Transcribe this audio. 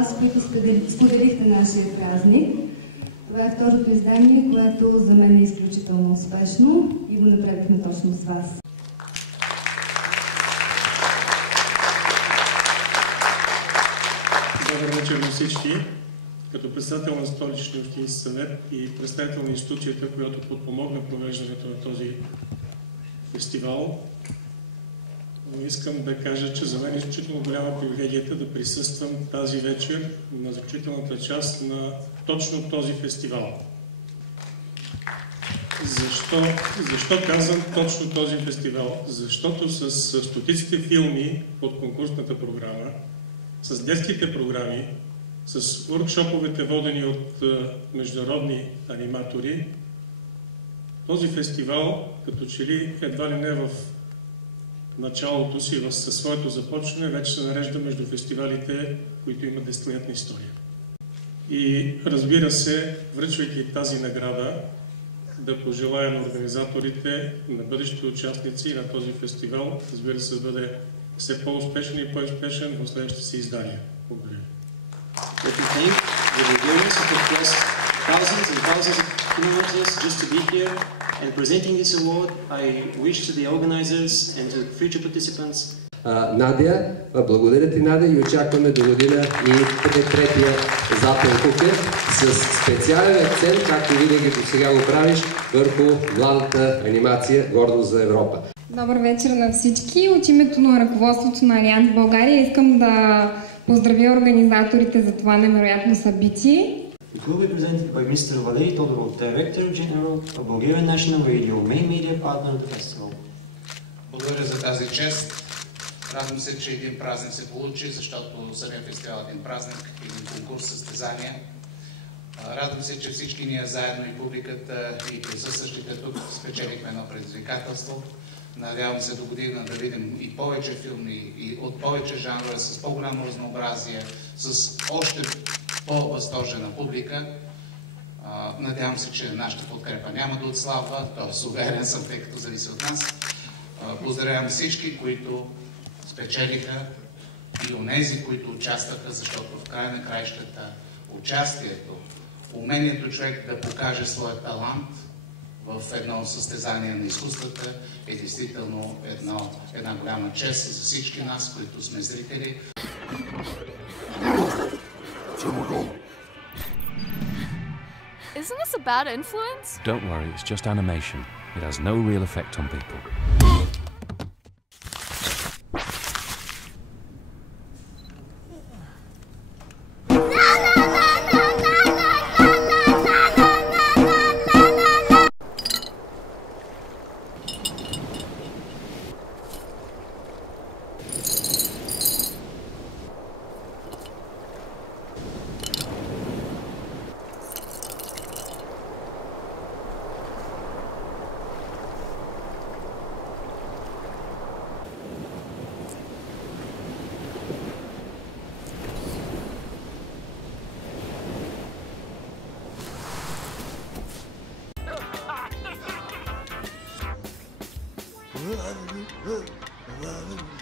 вас, които споделихте нашия празник. Това е второто издание, което за мен е изключително успешно и го направихме точно с вас. Добър вечер на всички. Като председател на Столичния общински съвет и представител на институцията, която подпомогна провеждането на този фестивал, искам да кажа, че за мен е изключително голяма привилегията да присъствам тази вечер на заключителната част на точно този фестивал. Защо казвам точно този фестивал? Защото с стотиците филми под конкурсната програма, с детските програми, с уркшоповете, водени от международни аниматори, този фестивал, като че ли едва ли не в началото си, със своето започване, вече се нарежда между фестивалите, които имат десетилетна история. И разбира се, връчвайки тази награда, да пожелая на организаторите, на бъдещите участници на този фестивал, разбира се, да бъде все по-успешен и по-успешен в следващите си издания. Благодаря. Let me thank the Bulgarians who have crossed thousands and thousands of kilometers just to be here and presenting this award. I wish to the organizers and to future participants. Надя, благодаря ти, Надя, и очакваме до година и третия Златен куклен с специален акцент, както винаги до сега го правиш, върху главната анимация Гордост за Европа. Добър вечер на всички. От името на ръководството на Алианс България искам да поздравя организаторите за това невероятно събитие. It will be presented by Mr. Valery Todorov, Director General of Bulgarian National Radio, main media partner of the festival. Благодаря за тази чест. Радвам се, че един празник се получи, защото самия фестивал е един празник, един конкурс, състезания. Радвам се, че всички ние заедно, и публиката, и присъстващите тук, спечелихме едно предизвикателство. Надявам се до година да видим и повече филми, и от повече жанрове, с по-голямо разнообразие, с още по-възторжена публика. Надявам се, че нашата подкрепа няма да отслабва, т.е. уверен съм, тъй като зависи от нас. Поздравявам всички, които спечелиха, и онези, които участваха, защото в края на краищата участието, умението човек да покаже своя талант в едно състезание на изкуствата е действително една голяма чест за всички нас, които сме зрители. Isn't this a bad influence? Don't worry, it's just animation. It has no real effect on people. Love